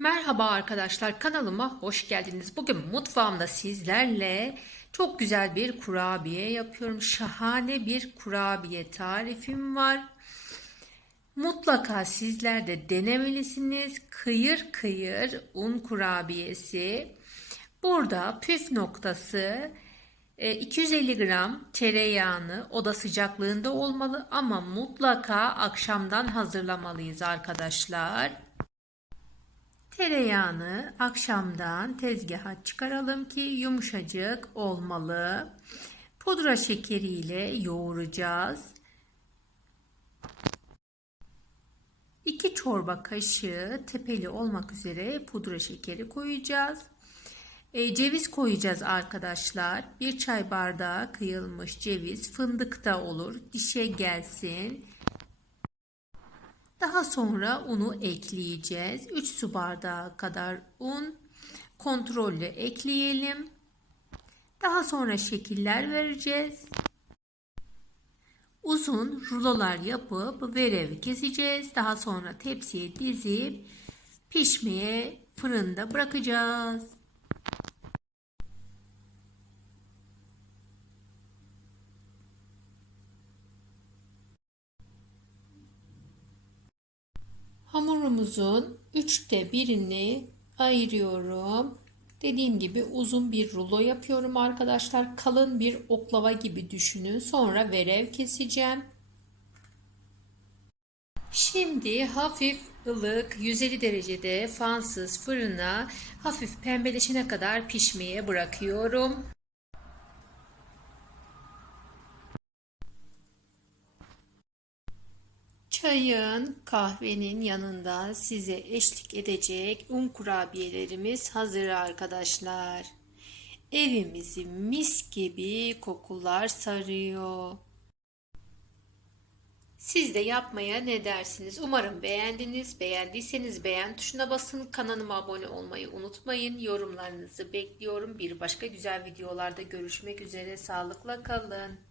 Merhaba arkadaşlar kanalıma hoş geldiniz. Bugün mutfağımda sizlerle çok güzel bir kurabiye yapıyorum. Şahane bir kurabiye tarifim var. Mutlaka sizler de denemelisiniz. Kıyır kıyır un kurabiyesi. Burada püf noktası e, 250 gram tereyağını oda sıcaklığında olmalı ama mutlaka akşamdan hazırlamalıyız arkadaşlar. Tereyağını akşamdan tezgaha çıkaralım ki yumuşacık olmalı. Pudra şekeriyle yoğuracağız. 2 çorba kaşığı tepeli olmak üzere pudra şekeri koyacağız. E, ceviz koyacağız arkadaşlar. Bir çay bardağı kıyılmış ceviz. Fındık da olur. Dişe gelsin. Daha sonra unu ekleyeceğiz. 3 su bardağı kadar un kontrollü ekleyelim. Daha sonra şekiller vereceğiz. Uzun rulolar yapıp verevi keseceğiz. Daha sonra tepsiye dizip pişmeye fırında bırakacağız. Hamurumuzun üçte birini ayırıyorum. Dediğim gibi uzun bir rulo yapıyorum arkadaşlar. Kalın bir oklava gibi düşünün. Sonra verev keseceğim. Şimdi hafif ılık 150 derecede fansız fırına hafif pembeleşene kadar pişmeye bırakıyorum. Çayın, kahvenin yanında size eşlik edecek un kurabiyelerimiz hazır arkadaşlar. Evimizi mis gibi kokular sarıyor. Siz de yapmaya ne dersiniz? Umarım beğendiniz. Beğendiyseniz beğen tuşuna basın. Kanalıma abone olmayı unutmayın. Yorumlarınızı bekliyorum. Bir başka güzel videolarda görüşmek üzere. Sağlıkla kalın.